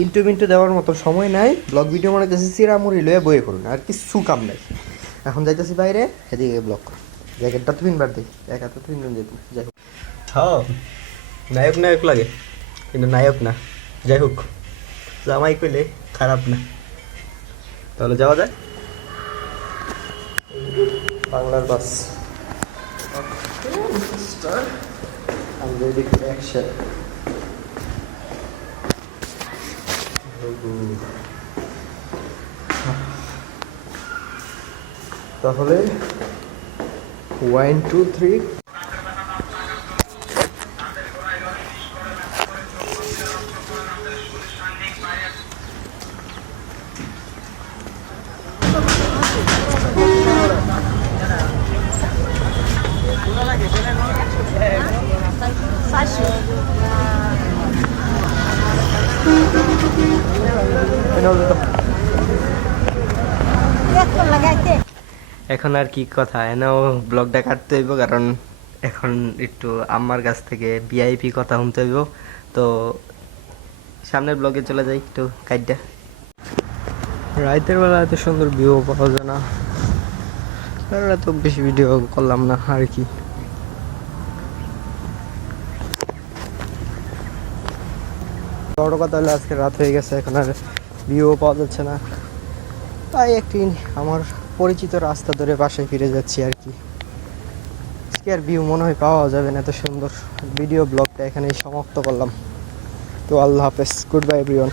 Into Mintu দেওয়ার মতো সময় নাই, ব্লগ ভিডিও মনে করতেছি চিরামুড়ি লয়ে বয়ে করুন, আর কিছু কাম নাই। এখন যাইতেছি বাইরে, এদিকে ব্লগ জ্যাকেটটা তো পিনবার দিই, একা তো পিনবেন যেত, যাই হোক। হ্যাঁ, নায়ক নায়ক লাগে কিন্তু নায়ক না, যাই হোক জামাই কইলে খারাপ না। তাহলে যাওয়া যায় বাংলার বাস। I'm ready for action. তাহলে 1 2 3 এখন আর কি কথা, এনেও ব্লগটা কাটতে হইব, কারণ এখন একটু আম্মার কাছ থেকে ভিআইপি কথা শুনতে হইব। তো সামনের ব্লগে চলে যাই একটু কাইডা। রাতের বেলা এত সুন্দর ভিউ পাওয়া যায় না, এত বেশি ভিডিও করলাম না আর কি। বড় কথা হলো আজকে রাত হয়ে গেছে, এখন আর ভিউ পাওয়া যাচ্ছে না, তাই একটি আমার পরিচিত রাস্তা ধরে বাসায় ফিরে যাচ্ছি আর কি। আজকে আর ভিউ মনে হয় পাওয়া যাবে না এত সুন্দর। ভিডিও ব্লগটা এখানেই সমাপ্ত করলাম। তো আল্লাহ হাফেজ, গুড বাই এভরিওয়ান।